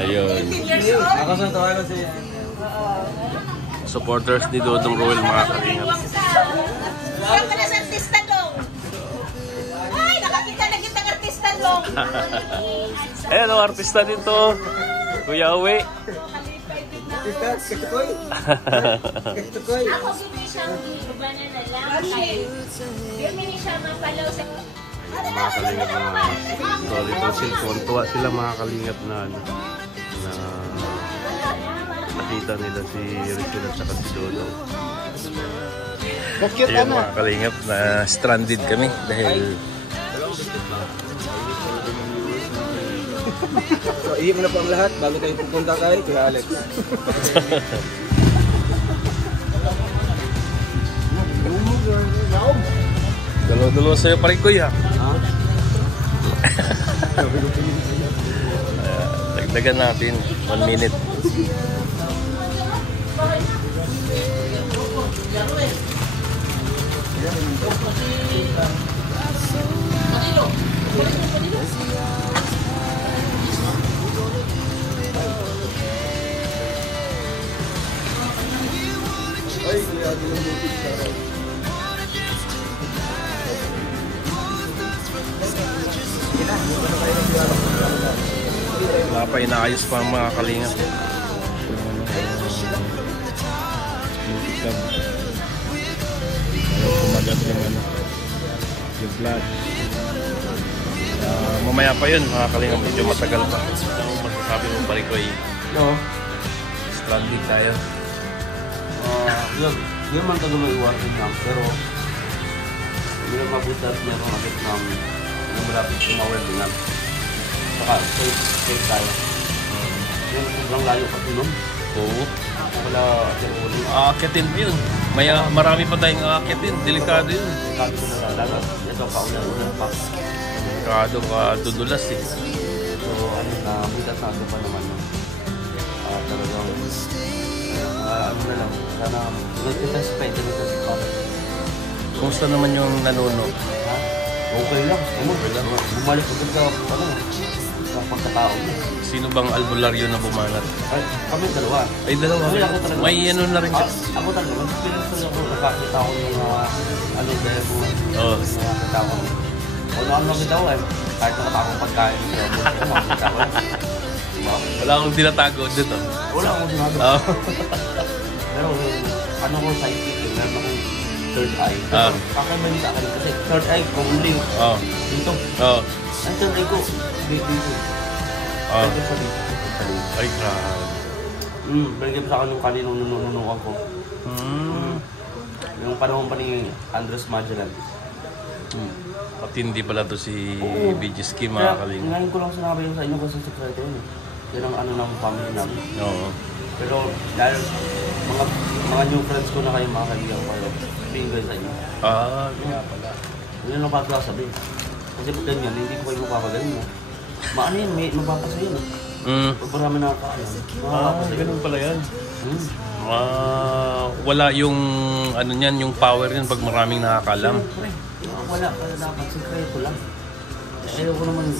Ayun. Ako sa tawagan si Supporters ni Dodong Roel, mga kalingap. Yan ka na sa artista dong. Ay, nakakita na kitang artista dong. Ayan o, artista din to. Kuya Uwe. Ako gini siyang gibanan na lang. Gini siya mapalaw sa... Mga kalingap na volleyball cellphone. Tuwa sila mga kalingap na nakita nila si Rizal at saka si Dodong. Ayun mga kalingap na stranded kami dahil so, ihip mo na po ang lahat bago tayo pupunta kay Kuya Alex. dalo-dalo sa'yo pa rin kuya. Dagdagan natin 1 minute. Wala pa, inaayos pa ang mga kalingap. Kumagat yung flash. Mamaya pa yun mga kalingap, medyo matagal pa. Ano masasabi mo pa rin ko No. stranding tayo. Yun. Yun man tayo may iwasin lang. Pero hindi lang mabutat niya kung agad ng malapit sumawal din lang. Saka safe tayo. Yun, sobrang layo pa ito, no? Oo. Wala ulit. Aakyatin mo yun. Marami pa tayong aakyatin. Delikado yun. Delikado ko na lalat. Ito, paulan-ulan pa. Delikado ka, dudulas eh. So, butas na ito pa naman. Talagang, ano na lang. Sana, ito-spend ito sa papa. Kumusta naman yung nanuno? Ha? Okay lang. Bumalik ko dito sa pagkatao mo. Sino bang albularyo na bumanat? Ay, kami dalawa. Ay, dalawa. May ano na rin. Ako talaga, mag-experience ako, nakakita ko ng dahil po. Oo. Nakakita ko. Kung ano nakita ko kahit nakatakong pagkain, makakita ko. Wala akong tinatago dito. Wala akong ginagawa. Oo. Pero ano ko sidekick, meron akong third eye. Kakaiba sa akin kasi third eye ko only dito. Ang third eye ko dito. Ay, grabe. Binigyan pa sa akin nung kaninong nununukan ko. Yung panahon pa ni Andres Magellan. Patindi pala to si BGSK, mga kaling. Ngayon ko lang sinabi yung sa inyo kasi sekreto yun. Yan ang ano ng family namin. Oo. Pero dahil mga new friends ko na kayo, mga kaibigan ko kayo, sabihin ko sa inyo. Kaya pala. Yun ang pagkakala sabihin. Kasi pag ganyan, hindi ko kayo mapapagaling mo. Maano yun, may mapapasa yun. Pag marami nakakaalam. Ganun pala yan. Wala yung ano niyan, yung power yun pag maraming nakakalam. Wala, kaya dapat sekreto lang. Ayaw ko naman,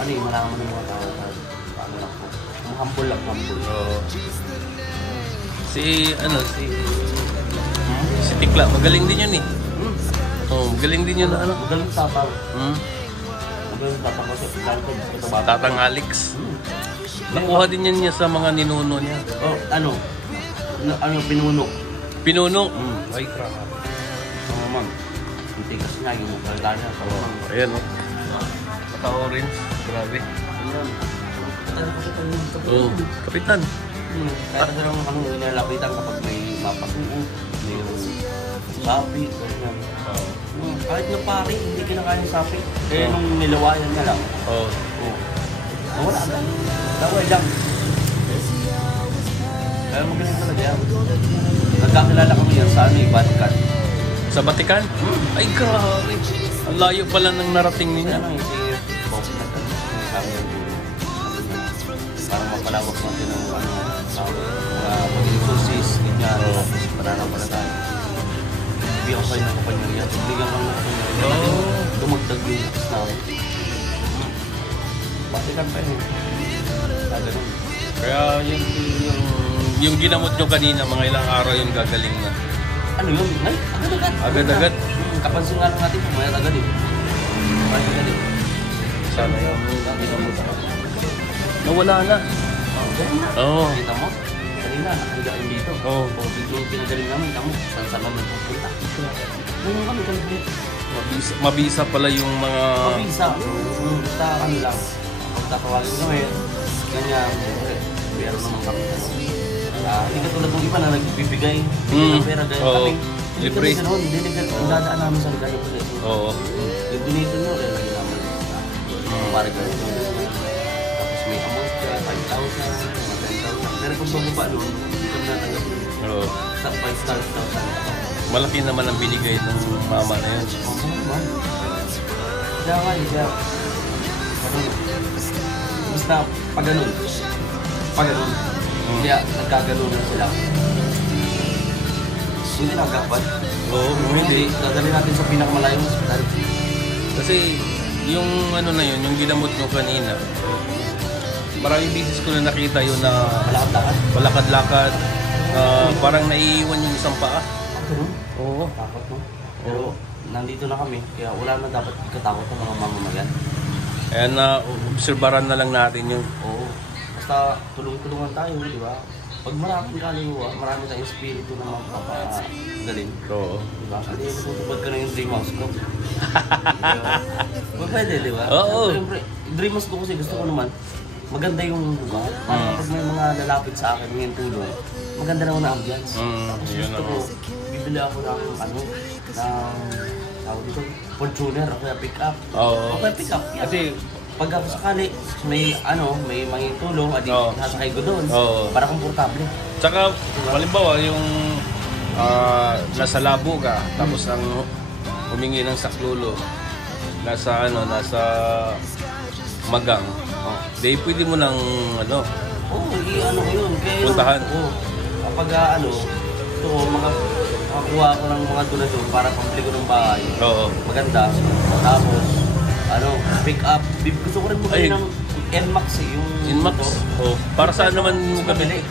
malaman ng mga tao. Paano lang po. Humble lang, humble. Si Tikla, magaling din yun eh. Magaling din yun na ano. Magaling tapang. Magaling tapang kasi Tatang Alex. Nakuha din yan niya sa mga ninuno niya. Pinuno. Pinuno? Ay, grabe. Ma'am, ang tigas niya, yung kalita niya. Ayan o. Naka-orange. Grabe. Kapitan. Kaya kasi lang nilalapitan kapag may mapasuot, may sapi, ganyan. Kahit na pari, hindi kinakain sapi. Kaya nung nilawayan na lang. Wala lang. Daway lang. Kaya magaling talaga yan. Nagkakilala kami yan sa Vatican. Sa Vatican? Ay, grabe. Ang layo pala ng narating ninyo. Kaya si Pope na ito. Parang mapalawak natin ng pag-iusis, ganyan, pananampalataya. Bigyan kayo ng kapanyarihan. Bigyan kayo ng kapanyarihan. Dumagdag yung lakas namin. Basta Sikat pa yun. Ganun. Kaya yung ginamot nyo kanina, mga ilang araw yung gagaling na. Ano yun? Ay, agad-agad. Agad-agad? Kapansin nga lang natin, pumayat agad eh. Pumayat agad eh. Sana yung ginamot ako. Nawala na. Ganun na. Oo. Kita mo? Kanina, nakahiga kayo dito. Oo. O, dito yung pinagaling namin, tamo, saan naman pupunta. Ganun kami, ganun. Mabisa pala yung mga... Mabisa. Basta ano lang. Pag tatawagin kami, ganyan, meron naman kami. Hindi katulad ng iba na nagbibigay ng pera dahil kami. Hindi kami gano'n, hindi dadaan namin sa lugar ng Oo. yung donate nyo, kaya lagi naman. Parang gano'n. Tapos may amount ka, 5,000, 10,000. Pero kung bababa doon, hindi kami natanggapin. Oo. Sa 5,000. Malaki naman ang binigay ng mama na yun. Kaya nga, kaya. Basta, pag ganun. Kaya, nagkaganon na sila. Hindi nagkakapad. Oo, hindi. Dadali natin sa pinakamalayong hospital. Kasi yung ano na yun, yung ginamot mo kanina, maraming beses ko na nakita yun na Malakad-lakad. palakad-lakad, parang naiiwan yung isang paa. Ganun? Oo. Takot mo. Pero, nandito na kami, kaya wala na dapat ikatakot ng mga mamamayan. Kaya na obserbaran na lang natin yung Oo. Basta tulong-tulungan tayo, di ba? Pag maraming kaluluwa, marami tayong espiritu na magpapagaling. oo. Di ba? Kasi tutupad ka na yung dream house ko. Pwede, di ba? Oo. Siyempre, dream house ko kasi gusto ko naman, maganda yung lugar. Para pag may mga lalapit sa akin, yung tulong, maganda naman ang ambience. Tapos yun gusto ko, bibili ako ng tawag dito, Fortuner, o kaya pick up. Oo. O kaya pick up. Yan. Kasi Pag ako sakali, may tulong, adi, Oo. sasakay ko doon. Oo. Para komportable. tsaka, halimbawa, yung nasa labo ka, tapos ang humingi ng saklolo, nasa Magang, di pwede mo nang Oo, i-ano ko yun. Kaya puntahan. Oo. Kapag ito, makakuha ko ng mga donasyon para pambili ko ng bahay. Oo. Maganda. Tapos, pick up. Gusto ko rin mo Ay. ng NMAX eh. Yung Inmax? Oo. Para saan naman mo kabili?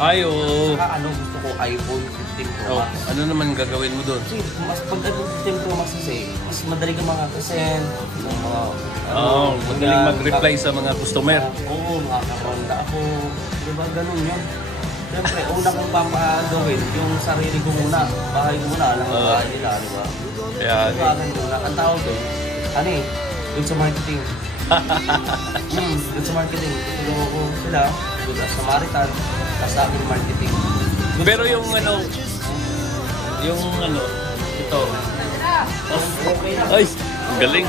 Ay, oo. Saka gusto ko iPhone 15 Pro Oh, Max. ano naman gagawin mo doon? Kasi mas pag iPhone 15 Pro Max kasi, mas madali ka makakasend ng mga... Oo, magaling mag-reply sa mga customer. Oo, makakaronda ako. Diba, ganun yun. Siyempre, una kong papagawin, yung sarili ko muna. Bahay ko muna, alam mo bahay nila, di ba? Kaya, Diba, ganun muna. Ang tawag doon, good sa marketing. Good sa marketing. Tutulungan ko sila, good as Samaritan, tapos sa akin marketing. pero yung ito. Okay na. Ay, ang galing.